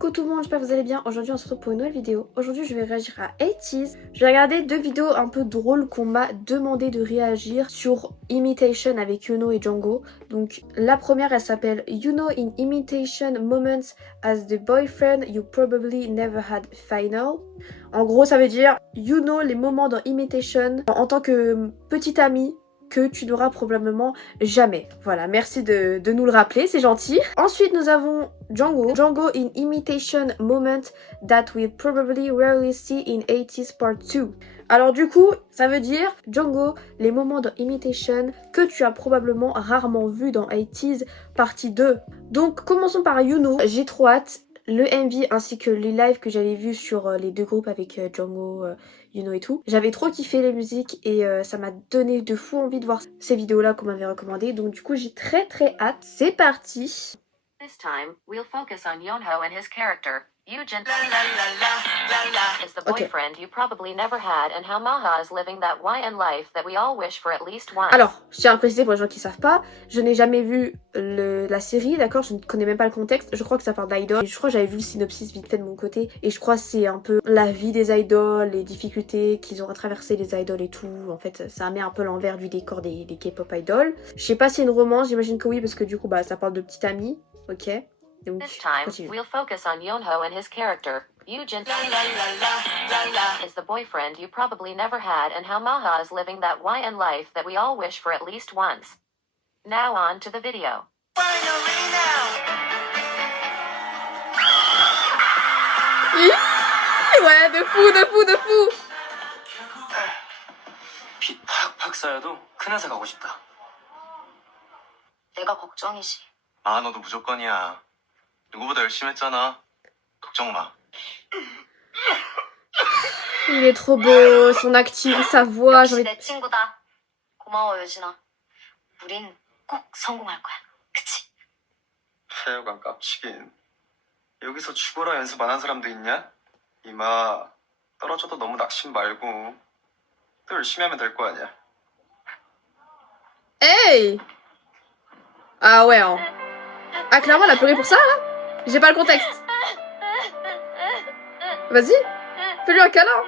coucou tout le monde, j'espère que vous allez bien. Aujourd'hui on se retrouve pour une nouvelle vidéo. Aujourd'hui je vais réagir à 80s. Je vais regarder deux vidéos un peu drôles qu'on m'a demandé de réagir sur Imitation avec Yuno et Django. Donc la première elle s'appelle Yuno in Imitation Moments as the boyfriend you probably never had final. En gros ça veut dire Yuno les moments dans Imitation en tant que petite amie que tu n'auras probablement jamais. Voilà, merci de nous le rappeler, c'est gentil. Ensuite, nous avons Django. Django in Imitation Moment that we'll probably rarely see in 80s Part 2. Alors du coup, ça veut dire Django, les moments dans Imitation que tu as probablement rarement vu dans 80s Partie 2. Donc commençons par Yuno, j'ai trop hâte. Le MV ainsi que les lives que j'avais vus sur les deux groupes avec Django, Yuno et tout. J'avais trop kiffé les musiques et ça m'a donné de fou envie de voir ces vidéos là qu'on m'avait recommandées. Donc du coup j'ai très hâte. C'est parti. This time, we'll focus on Yonho and his character. Eugen is the boyfriend you probably never had and how Maha is living that YN life that we all wish for at least once. Alors, je tiens à préciser pour les gens qui savent pas, je n'ai jamais vu la série, d'accord, je ne connais même pas le contexte, je crois que ça parle d'idoles, je crois que j'avais vu le synopsis vite fait de mon côté, et je crois que c'est un peu la vie des idoles, les difficultés qu'ils ont à traverser les idoles et tout, en fait ça met un peu l'envers du décor des K-pop idoles. Je sais pas si c'est une romance, j'imagine que oui, parce que du coup bah ça parle de petite amie, ok. Donc, this time, we'll focus on Yonho and his character. Eugen is the boyfriend you probably never had and how Maha is living that YN life that we all wish for at least once. Now on to the video. Ouais, de fou. 빚 팍팍 쌓여도 큰 회사 가고 싶다. 내가 걱정이지. 아, 너도 무조건이야. 누구보다 열심히 했잖아. 걱정 마. Il est trop beau, son acting, sa voix, j'ai 역시 envie 내 친구다. 고마워 유진아. 우린 꼭 성공할 거야. 그치? 하여간 깝치긴. 여기서 죽어라 연습 안 한 사람도 있냐? 이마 떨어져도 너무 낙심 말고 또 열심히 하면 될 거 아니야. Hey! Ah ouais, hein. Ah clairement elle a pleuré pour ça là? J'ai pas le contexte. Vas-y, fais-lui un câlin.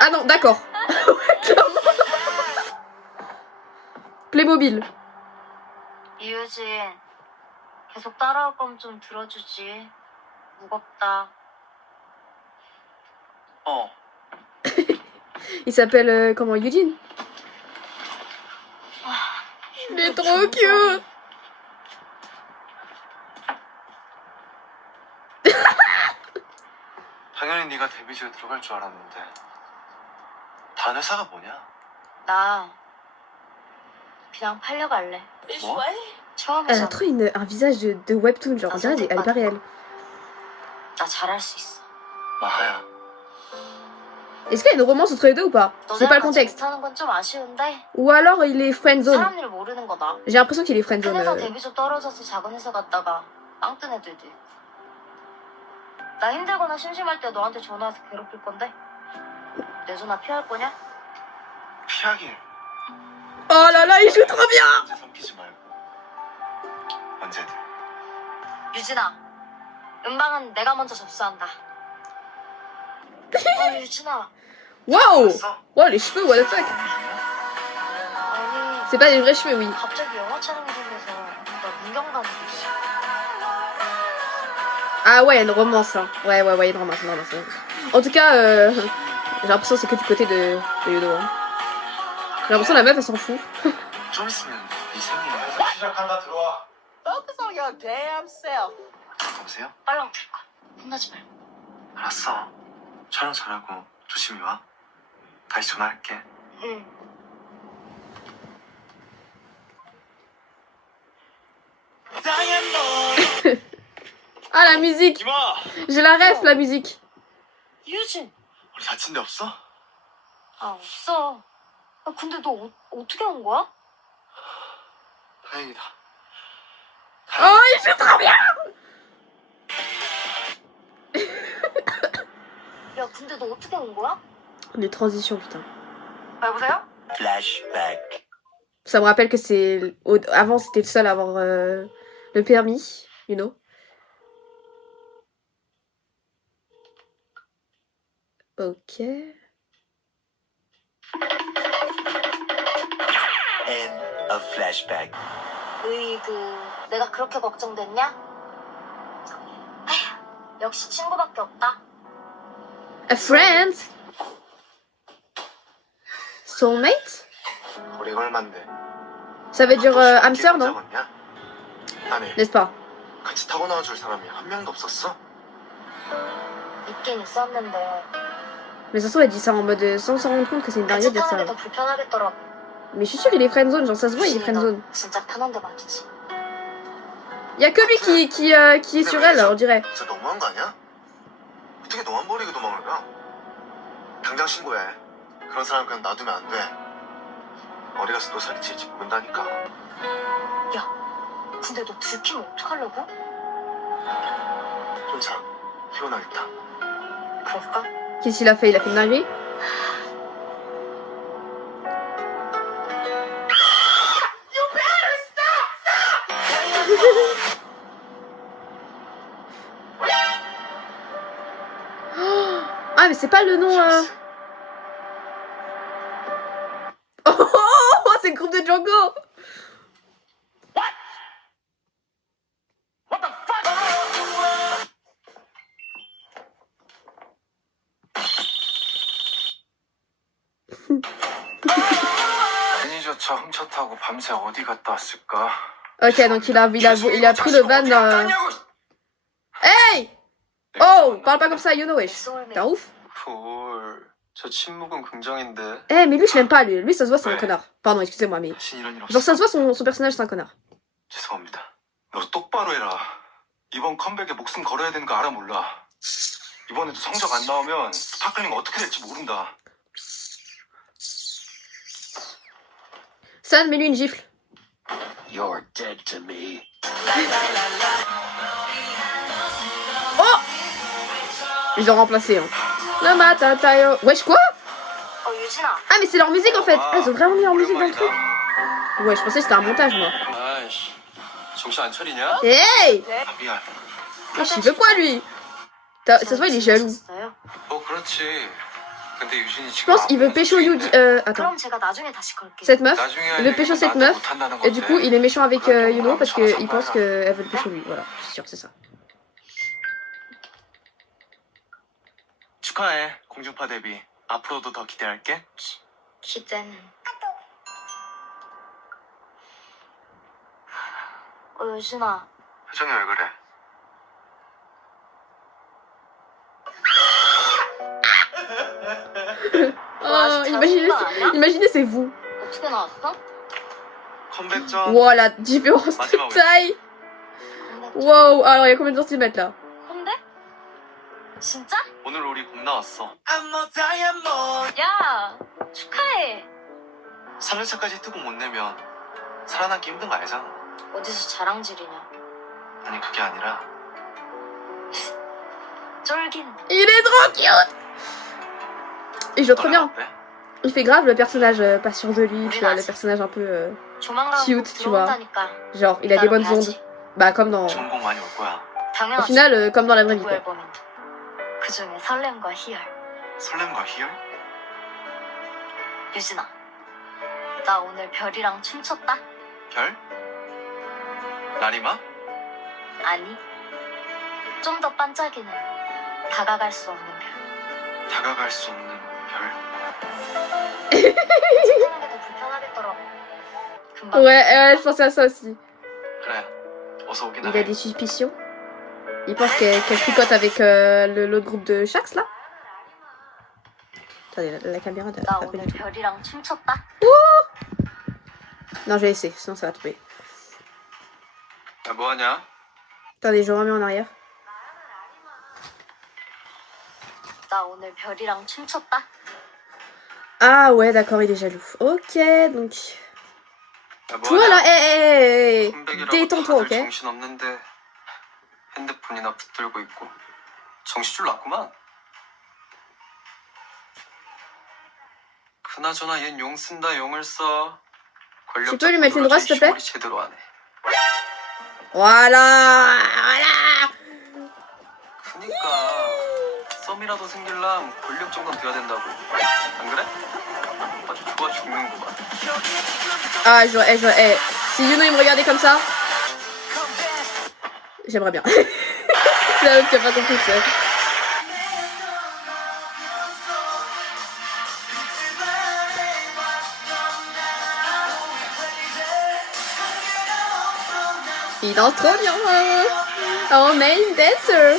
Ah non, d'accord. Ouais, clairement. Playmobil. 이유진, 계속 따라올 거면 좀 들어주지. 무겁다. 어. Il s'appelle comment, Eugene? Il est trop cute. 당연히 네가 데뷔지에 들어갈 줄 알았는데 다른 회사가 뭐냐? 나 그냥 팔려갈래. 뭐? Elle a trop un visage de webtoon, genre on dirait elle est pas réelle. 나 잘할 수 있어. 마하야. Est-ce qu'il y a une romance entre les deux ou pas? J'ai pas le contexte. 못하는 건 좀 아쉬운데. Ou alors il est friendzone. 사람 일 모르는 거다. J'ai l'impression qu'il est 큰 회사 friendzone. 데뷔 떨어져서 작은 회사 갔다가 빵 뜬 애들들. 나 힘들거나 심심할 때 너한테 전화해서 괴롭힐 건데 내 전화 피할 거냐? 피하길. Oh là là, il joue trop bien. 언제 삼키지 말고 언제든. 유진아, 음방은 내가 먼저 접수한다. 유진아. Waouh! Wow, les cheveux, what the fuck? 아니 C'est pas des vrais cheveux, oui. 갑자기 영화 촬영이 생겨서 나 문경 가는 거 있어. Ah ouais, une romance, hein. Ouais, une romance. En tout cas, j'ai l'impression que c'est que du côté de Yuno. Hein. J'ai l'impression que la meuf, elle s'en fout. 좀 있으면 네 생일이야. 시작한다. 들어와. Focus on your damn self. 여보세요? 빨랑 들 거야. 혼나지 말고. 알았어. 촬영 잘하고 조심히 와. 다시 전화할게. 응. Ah, la musique! 이마! J'ai la ref, la musique. 유진. 우리 다친 데 없어? 아 없어. 아, 근데 너 어떻게 온 거야? 다행이다. Oh, il joue trop bien! 야 근데 너 어떻게 온 거야? Les transitions, putain. 여보세요? Flashback. Ça me rappelle que c'est... Avant, c'était le seul à avoir le permis, you know. Ok. End of flashback. 으이그 내가 그렇게 걱정됐냐? 에휴, 역시 친구밖에 없다. A friend? Soulmate? 우리가 얼만데? Ça veut dire âme sœur, non? 아니, N'est-ce pas? 같이 타고 나와줄 사람이 한 명도 없었어? 있긴 있었는데 Mais ça se trouve, elle dit ça en mode sans s'en rendre compte que c'est une dinguerie 같이 de dire 타는 ça. 게 더 불편하겠더라고. Mais je suis sûre qu'il est friendzone, genre ça se voit, il est friendzone. 진짜 편한데 말이지. Y a que lui qui est sur elle, on dirait. 진짜 너무한 거 아니야? 어떻게 너만 버리고 도망을 가? 당장 신고해. 그런 사람 그냥 놔두면 안 돼. 어디 가서 또 사기칠지 모른다니까. 근데 너 들키면 어떡하려고? 좀 자. 피곤하겠다. 그럴까? Qu'est-ce qu'il a fait? Il a fait une dinguerie? Ah mais c'est pas le nom Oh c'est le groupe de Django. 매니저차 훔쳐 타고 밤새 어디 갔다 왔을까? Ok donc il a pris le van Hey! Oh! Parle pas comme ça, Yuno wesh. T'es un ouf? 볼. 저 침묵은 긍정인데. Eh mais lui je l'aime pas lui. Lui ça se voit c'est un connard. Pardon excusez-moi mais... 다신 이런 일 Genre ça 없어. se voit son personnage c'est un connard. 죄송합니다. 너 똑바로 해라. 이번 컴백에 목숨 걸어야 되는 거 알아 몰라. 이번에도 성적 안 나오면 스파클링 어떻게 될지 모른다. San, mets-lui une gifle. You're dead to me. Ils ont remplacé hein. Le matin tayo. Wesh quoi? 유진아. Ah mais c'est leur musique en fait. Ah ils ont vraiment mis leur musique dans le truc. Ouais je pensais que c'était un montage moi. 아이씨. 정신 안 차리냐? Hey! 아, 미안. Wesh il veut quoi lui? Ça se voit il est jaloux. 그렇지. 근데 유진이 Je pense qu'il veut pécho Yuji... Attends. 그럼 제가 나중에 다시 걸게요. Cette meuf. Il veut pécho cette meuf. Et du coup il est méchant avec Yuno parce qu'il pense qu'elle veut le pécho lui. Voilà, je suis sûre que c'est ça. 축하해. 공중파 데뷔. 앞으로도 더 기대할게. 기대는. 유진아. 표정이 왜 그래? Oh, imaginez c'est vous. 어떻게 나왔어? 컴백 전 Wow la différence de taille. Wow, alors il y a combien de centimètres là? 근데? 진짜? 오늘 우리 공 나왔어. 야, 축하해. 3일차까지 뜨고 못 내면 살아남기 힘든 거 알잖아. 어디서 자랑질이냐? 아니 그게 아니라 쫄긴. Il est trop cute. Il joue trop bien. 어때? Il fait grave le personnage passion de lui, tu vois, le personnage un peu 조만간 cute, 꼭 tu vois. 들어온다니까. genre il a des bonnes ondes. Bah comme dans... 좋은 공 많이 올 거야. Au 당연하지. final comme dans la vraie vie 누구 quoi. 앨범인데. 그 중에 설렘과 희열. 설렘과 희열? 유진아, 나 오늘 별이랑 춤췄다? 별? 나리마? 아니, 좀 더 반짝이는 다가갈 수 없는 별. 다가갈 수 없는 별? 찾는 게 더 불편하겠더라고. 금방. Ouais, je pensais à ça aussi. 그래. 어서 오긴 Il a 해. des suspicions. Il pense qu'elle tricote avec l'autre groupe de Shax là. Attendez, la caméra de... 나 오늘 별이랑 춤췄다? Non, je vais essayer, sinon ça va tomber. 야, 뭐하냐? Attendez, je remets en arrière. 나 오늘 별이랑 춤췄다? Ah ouais, d'accord, il est jaloux. Ok, donc... 야, Toi là, hé, 컴백이라고 détends-toi, 다들 ok? 정신 없는데 핸드폰이나 붙들고 있고 정신줄 났구만. 그나저나 얜 용 쓴다 용을 써. Tu peux lui mettre une droite, s'il te plaît? 제대로 하네. Voilà, voilà. 그니까 썸이랑 팬이라도 생길람 권력 정도 돼야 된다고. 안 그래? 아주 좋아 죽는구만. Ah, si Yuno il me regardait comme ça, j'aimerais bien. La meuf qui a pas compris que c'est. Il danse trop bien. Oh, main dancer.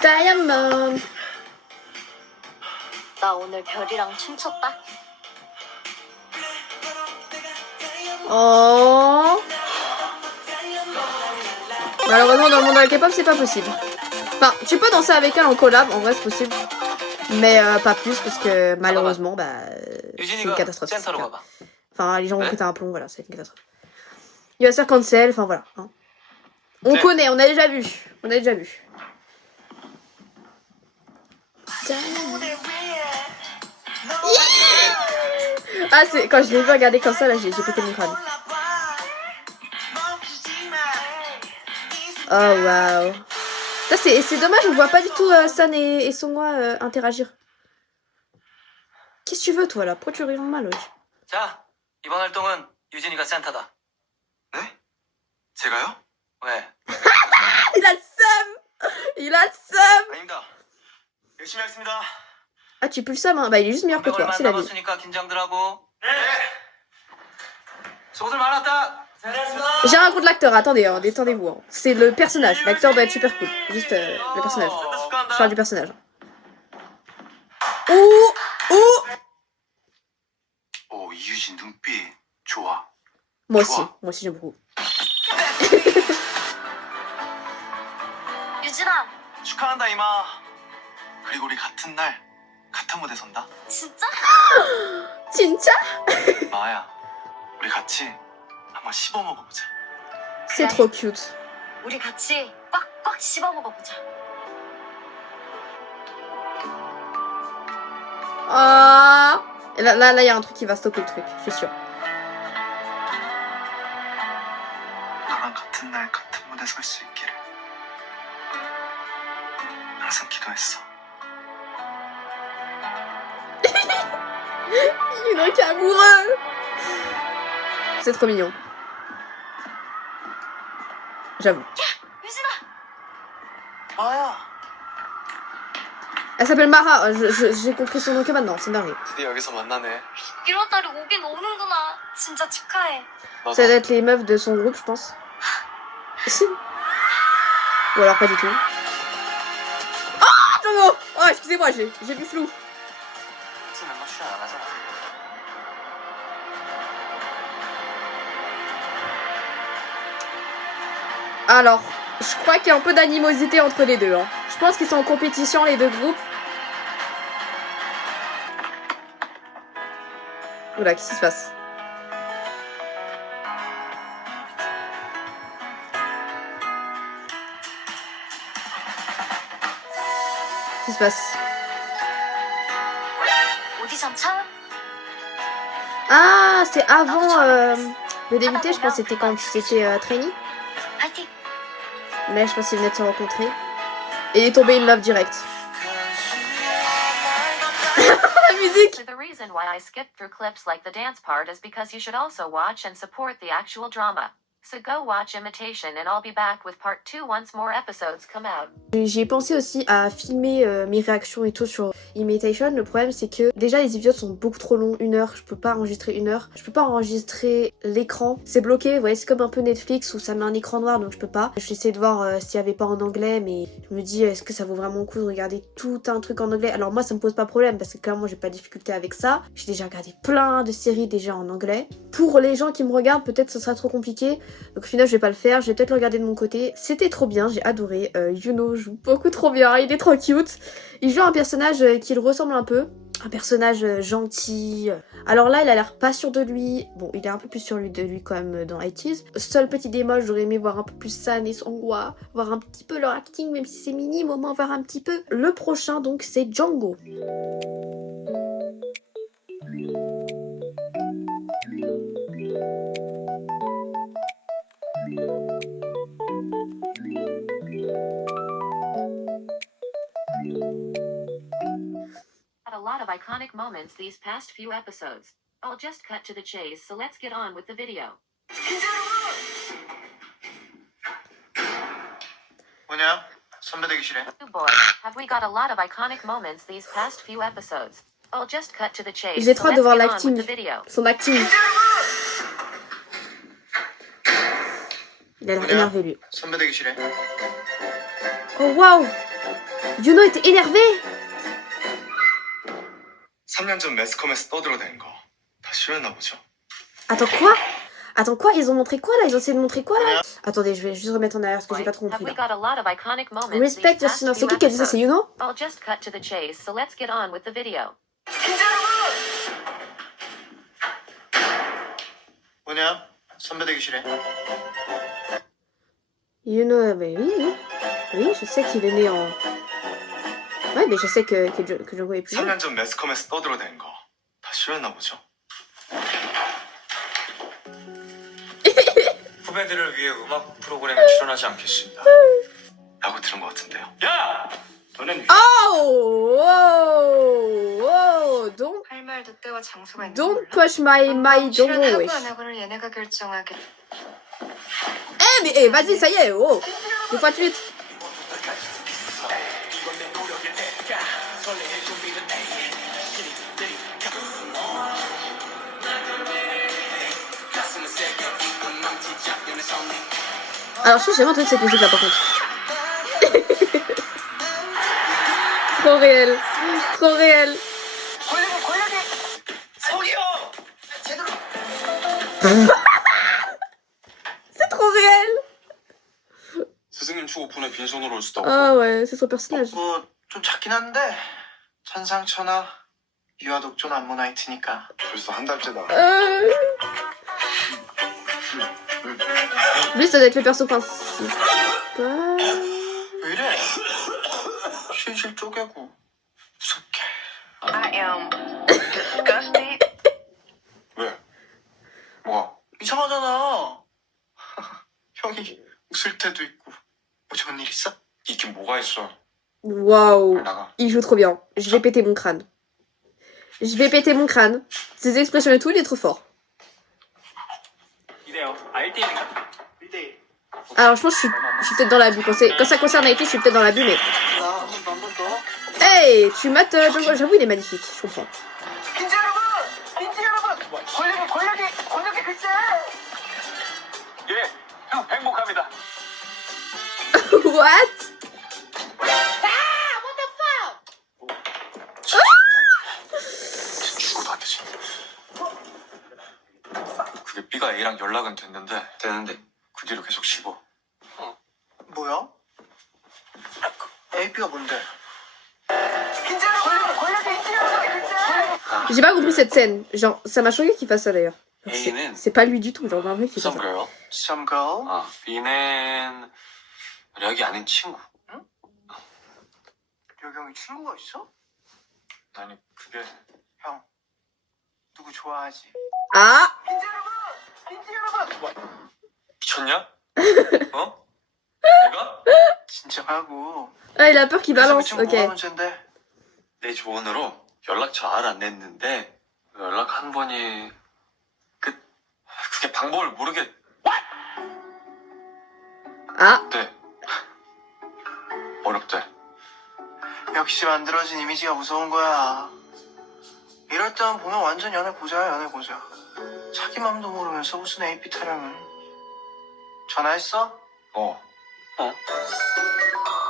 Diamond. 나 오늘 별이랑 춤췄다. Oh. Malheureusement, dans le monde de la K-pop, c'est pas possible. Enfin, tu peux danser avec elle en collab, en vrai, c'est possible. Mais pas plus, parce que malheureusement, bah, c'est une catastrophe. 센터로 가봐. Enfin, les gens vont Ouais. péter un plomb, voilà, c'est une catastrophe. Il va se faire cancel, enfin voilà. Hein. On connaît, on a déjà vu. On a déjà vu. Ah, c'est quand je l'ai vu regarder comme ça, là, j'ai pété mon crâne. Oh, waouh. Ça, c'est dommage, on voit pas du tout San et Songhwa interagir. Qu'est-ce que tu veux, toi, là? Pourquoi tu regardes mal, wesh? 자, 이번 활동은 유진이가 센터다. 네? 제가요? 왜? Il a le seum! Il a le seum! 아닙니다. 열심히 하겠습니다. Ah, tu pues le seum, hein? Bah, il est juste meilleur que toi, c'est la vie. 만나봤으니까 긴장들 하고. 네. 수고들 많았다. J'ai rien contre l'acteur, attendez, hein, détendez-vous. Hein. C'est le personnage, l'acteur doit être super cool. Juste le personnage. Je parle du personnage. Ouh! Ouh! 오, 이유진 눈빛 좋아. Moi aussi j'aime beaucoup. 유진아, 축하한다 이마. 그리고 우리 같은 날 같은 무대 선다. 진짜? 진짜? 마야, 우리 같이 한번 씹어 먹어보자. C'est trop cute. 우리 같이 꽉꽉 씹어 먹어보자. Ah! Et là, y a un truc qui va stopper le truc, je suis sûre. 너랑 같은 날 같은 무대 설 수 있기를 항상 기도했어. Il est amoureux! C'est trop mignon. J'avoue. 유진아, 마야. Elle s'appelle Mara, j'ai compris son nom que maintenant, c'est dingue. 드디어 여기서 만나네. 이런 날이 오긴 오는구나. 진짜 축하해. Ça doit être les meufs de son groupe, je pense. Ou alors pas du tout. Oh, oh excusez-moi, j'ai vu flou. 무슨 멤버 출연 안 하잖아. Alors, je crois qu'il y a un peu d'animosité entre les deux. Hein. Je pense qu'ils sont en compétition, les deux groupes. Oula, qu'est-ce qui se passe? Qu'est-ce qui se passe? 오디션 처음? Ah, c'est avant le débuter, je pense que c'était quand c'était trainee. 파이팅! Mais je pense qu'ils venaient de se rencontrer. Et il est tombé in love direct. La musique! The reason why I skipped through clips like the dance part is because you should also watch and support the actual drama. So go watch Imitation and I'll be back with part 2 once more episodes come out. J'y ai pensé aussi à filmer mes réactions et tout sur Imitation. Le problème c'est que déjà les épisodes sont beaucoup trop longs, 1 heure, je peux pas enregistrer 1 heure. Je peux pas enregistrer l'écran, c'est bloqué, vous voyez c'est comme un peu Netflix où ça met un écran noir donc je peux pas. J'essaie de voir s'il y avait pas en anglais mais je me dis est-ce que ça vaut vraiment le coup de regarder tout un truc en anglais. Alors moi ça me pose pas problème parce que clairement j'ai pas de difficulté avec ça. J'ai déjà regardé plein de séries déjà en anglais. Pour les gens qui me regardent peut-être ce sera trop compliqué. Donc au final je vais pas le faire, je vais peut-être le regarder de mon côté. C'était trop bien, j'ai adoré. Yuno joue beaucoup trop bien, il est trop cute. Il joue un personnage qui le ressemble un peu. Un personnage gentil. Alors là il a l'air pas sûr de lui. Bon il est un peu plus sûr de lui quand même dans 80s. Seul petit bémol, j'aurais aimé voir un peu plus San et Songhwa. Voir un petit peu leur acting même si c'est minime, au moins voir un petit peu. Le prochain donc c'est Django. of iconic moments these past few episodes. I'll just cut to the chase, so let's get on with the video. 뭐냐? 선배 대기실에. Oh boy, have we got a lot of iconic moments these past few episodes. I'll just cut to the chase, J'ai so trop let's de voir get on l'acting. with the video. Son acting. Il a l'air énervé lui. 선배 대기실에. Oh waouh! Yuno était énervé! 3년 전 매스컴에서 떠들어댄 거. 다 싫었나 보죠? Attends quoi? Attends quoi? Ils ont montré quoi là? Ils ont essayé de montrer quoi là? Attendez, je vais juste remettre en arrière parce que j'ai pas trop Have compris we là. got a lot of iconic moments Respect these past Justin. C'est few qui a dit ça? C'est episodes. Yuno? I'll just cut to the chase, so let's get on with the video. 뭐냐? 선배 대기실에. Yuno, bah oui, oui. Oui, je sais qu'il est né en. Ouais, mais je sais que Django est plus jeune. 3년 전 매스컴에서 떠들어댄 거. 다 싫었나 보죠? 후배들을 위해 음악 프로그램에 출연하지 않겠습니다. 라고 들은 것 같은데요. 야! 너넨 Oh! Oh! Oh! Don't, 할 말도 때와 장소가 있는 don't push my Django, 출연하고 wesh. 안 하고를 얘네가 결정하게. Eh, mais eh, vas-y, ça y est, oh! Deux fois de suite. Alors, je sais jamais entendu cette musique là par contre. Trop réel. Trop réel. C'est trop réel. 스승님 축오픈에 빈손으로 올 수도 없고. Ah ouais, c'est son personnage. 뭐 좀 작긴 한데 천상천하 유아독존 암모나이트니까. 벌써 한 달째다. Lui, ça doit être le perso principal. 왜 이래? 실실 쪼개고 무섭게. I am disgusted. 왜? 뭐가? 이상하잖아. 형이 웃을 때도 있고. 뭐 좋은 일 있어? 있긴 뭐가 있어. Waouh. 나가. Il joue trop bien. Je vais péter mon crâne. Je vais péter mon crâne. Ses expressions et tout, il est trop fort. 이래요. 알띠니까. 1대1. Alors, je pense que je suis peut-être dans l'abus. Quand ça concerne Haïti, je suis peut-être dans l'abus, mais. 나한 번 더. Hey, tu mates Django. J'avoue, il est magnifique. Je comprends. 빈지 여러분! 빈지 여러분! 권력의 글쎄! 예, 형 행복합니다. What? 죽어도 안 되지. 그게 B가 A랑 연락은 되는데 그 뒤로 계속 쉬고. 뭐야? A, B가 뭔데? J'ai pas compris cette scène. Genre, ça m'a choqué qu'il fasse ça d'ailleurs. A는 C'est pas lui du tout. Genre, vraiment, il fait pas ça. girl. Some girl. 아, B는 력이 아닌 친구. 응? 력형이 친구가 있어? 아니 그게 형 누구 좋아하지? Ah! 빈지 여러분! 미쳤냐? 어? 내가? 진정하고. Ah, il a peur qu'il balance. Ok. 뭐가 문제인데? 내 조언으로 연락처 안 냈는데 연락 한 번이 그게 방법을 모르겠. Ah! 네. 어렵대. 역시 만들어진 이미지가 무서운 거야. 이럴 땐 보면 완전 연애 고자야. 자기 맘도 모르면서 무슨 AP 타령을. 전화했어? 어.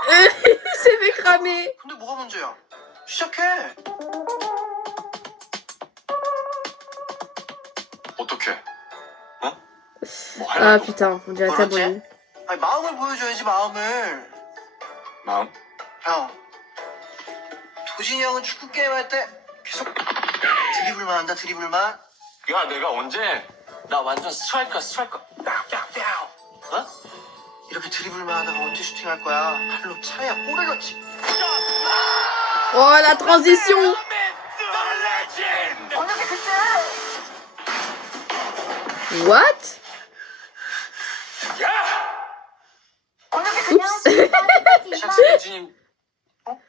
Il s'est fait cramer. 근데 뭐가 문제야? 시작해. 어떻게? 어? 뭐 Ah 하려고? putain, on dirait Taboni. 아니 마음을 보여줘야지 마음을. 마음? 형. 도진이 형은 축구 게임 할 때 계속 드리블만 한다 드리블만. 야 내가 언제? 나 완전 스트라이커. 야. 어? 이렇게 드리블만 하다가 언제 슈팅할 거야? 발로 차야 볼을 넣지. Oh, la transition! What?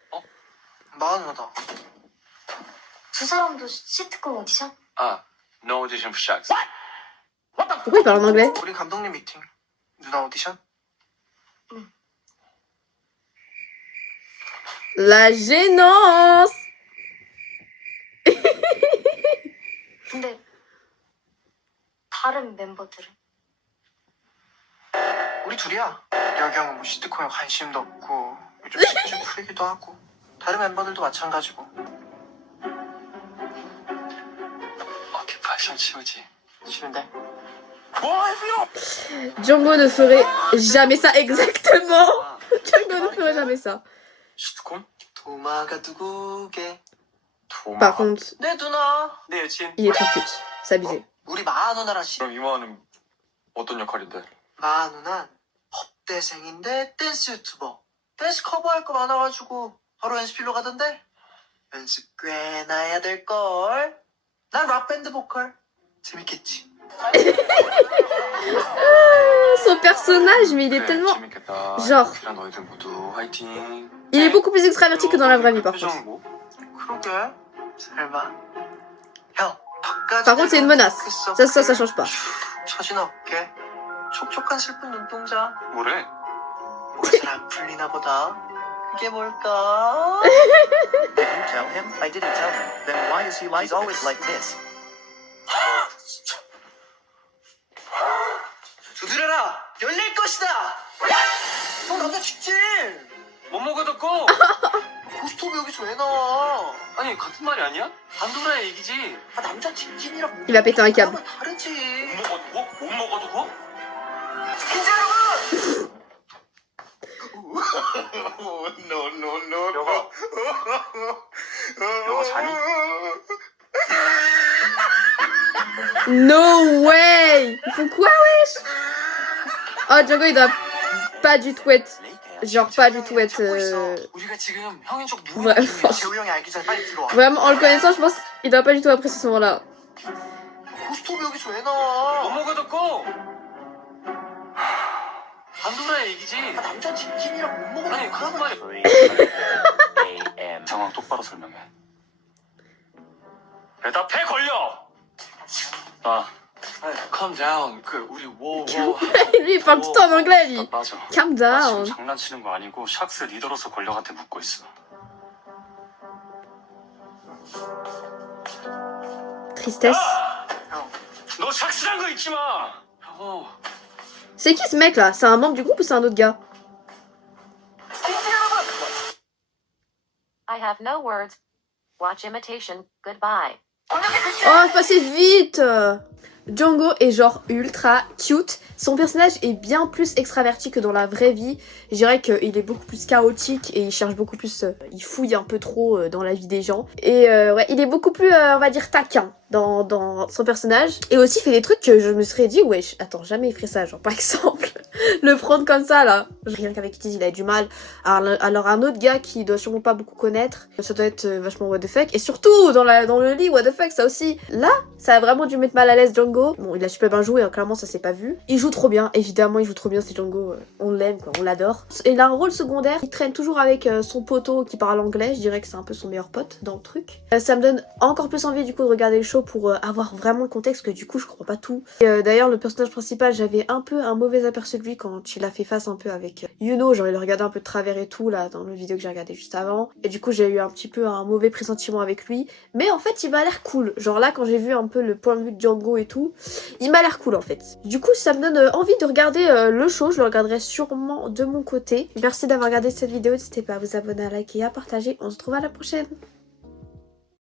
Oups. 마흔하다. 두 사람도 시트콤 오디션? 아, no audition for Shags. Pourquoi il parle en anglais? 우리 감독님 미팅. 누나 오디션? La gênance! 근데 다른 멤버들은? 우리 둘이야. 여기 형은 뭐 시트콤에 관심도 없고 요즘 집중 풀이기도 하고 다른 멤버들도 마찬가지고. 오큐파이션 치우지. 싫은데? Django ne ferait jamais ça exactement. Django ne ferait jamais ça. 시트콤? 도마가 두고게. Par contre, 내 누나. 내 여친. il est trop cute. C'est abusé. 우리 마아 누나랑 그럼 이모는 어떤 역할인데? 마아 누난 법대생인데 댄스 유튜버. 댄스 커버할 거 많아가지고 바로 연습실로 가던데. 연습 꽤나 해야 될걸. 난 락밴드 보컬. 재밌겠지? Son personnage, mais il est tellement... 재밌겠다. genre. 너희들 모두 화이팅. Il est beaucoup plus extraverti que dans la vraie vie, par contre. 표정 뭐? 그러게. 설마. 형, 바까지. Par contre, c'est une menace. Ça change pas. 처진 어깨. 촉촉한 슬픈 눈동자. 뭐래? 옷을 안 풀리나 보다. 그게 뭘까? Didn't tell him? I didn't tell him. Then why is he like? He's always like this. 두드려라! 열릴 것이다! 형 남자 직진! 못 먹어뒀고. 고스톱이 여기서 왜 나와? 아니 같은 말이 아니야? 반도라야 얘기지. 아 남자 직진이랑 Il va péter un câble. 다르지. 못 먹어두고? 시청자 여러분! 여가. 여가 자니? No way! Ils font quoi, wesh? Oh, Django, il doit pas du tout être... Genre, pas du tout être... 우리가 지금 형인 척 누구 Ouais, 느낌이야? 재호 형이 알기 전에 빨리 들어와. Vraiment, en le connaissant, je pense qu'il doit pas du tout apprécier ce moment-là. 고스톱이 여기서 왜 나와? 못 먹어뒀고. 반도라야 얘기지. 아 남자 직진이랑 못 먹으면 아니 그런 말이. 상황 똑바로 설명해. 대답해 걸려. 아, calm down. 그 우리 Lui, il parle tout le temps en anglais, lui. 맞아. Calm 나 down. 지금 장난치는 거 아니고 샥스 리더로서 권력한테 묻고 있어. Tristesse. 너 샥스란 거 잊지 마. C'est qui ce mec là? C'est un membre du groupe ou c'est un autre gars? I have no words. Watch imitation. Goodbye. Oh, c'est passé vite! Django est genre ultra cute. Son personnage est bien plus extraverti que dans la vraie vie. Je dirais qu'il est beaucoup plus chaotique et il cherche beaucoup plus... il fouille un peu trop dans la vie des gens. Et ouais, il est beaucoup plus, on va dire, taquin dans son personnage. Et aussi, il fait des trucs que je me serais dit, wesh, attends, jamais il ferait ça. Genre, par exemple, le prendre comme ça, là. Rien qu'avec Kitty, il a du mal. Alors, un autre gars qui doit sûrement pas beaucoup connaître, ça doit être vachement what the fuck. Et surtout, dans le lit, what the fuck, ça aussi. Là, ça a vraiment dû mettre mal à l'aise Django. Bon, il a super bien joué, hein, clairement, ça s'est pas vu. Il joue trop bien, évidemment, il joue trop bien, c'est Django. On l'aime, quoi, on l'adore. Et il a un rôle secondaire, il traîne toujours avec son poteau qui parle anglais. Je dirais que c'est un peu son meilleur pote dans le truc. Ça me donne encore plus envie, du coup, de regarder le show pour avoir vraiment le contexte, que du coup, je comprends pas tout. D'ailleurs, le personnage principal, j'avais un peu un mauvais aperçu de lui quand il a fait face un peu avec Yuno. Genre, il le regardait un peu de travers et tout, là, dans le vidéo que j'ai regardé juste avant. Et du coup, j'ai eu un petit peu un mauvais pressentiment avec lui. Mais en fait, il m'a l'air cool. Genre là, quand j'ai vu un peu le point de vue de Django et tout, il m'a l'air cool, en fait. Du coup, ça me donne envie de regarder le show. Je le regarderai sûrement de mon côté. Merci d'avoir regardé cette vidéo. N'hésitez pas à vous abonner, à liker et à partager. On se retrouve à la prochaine.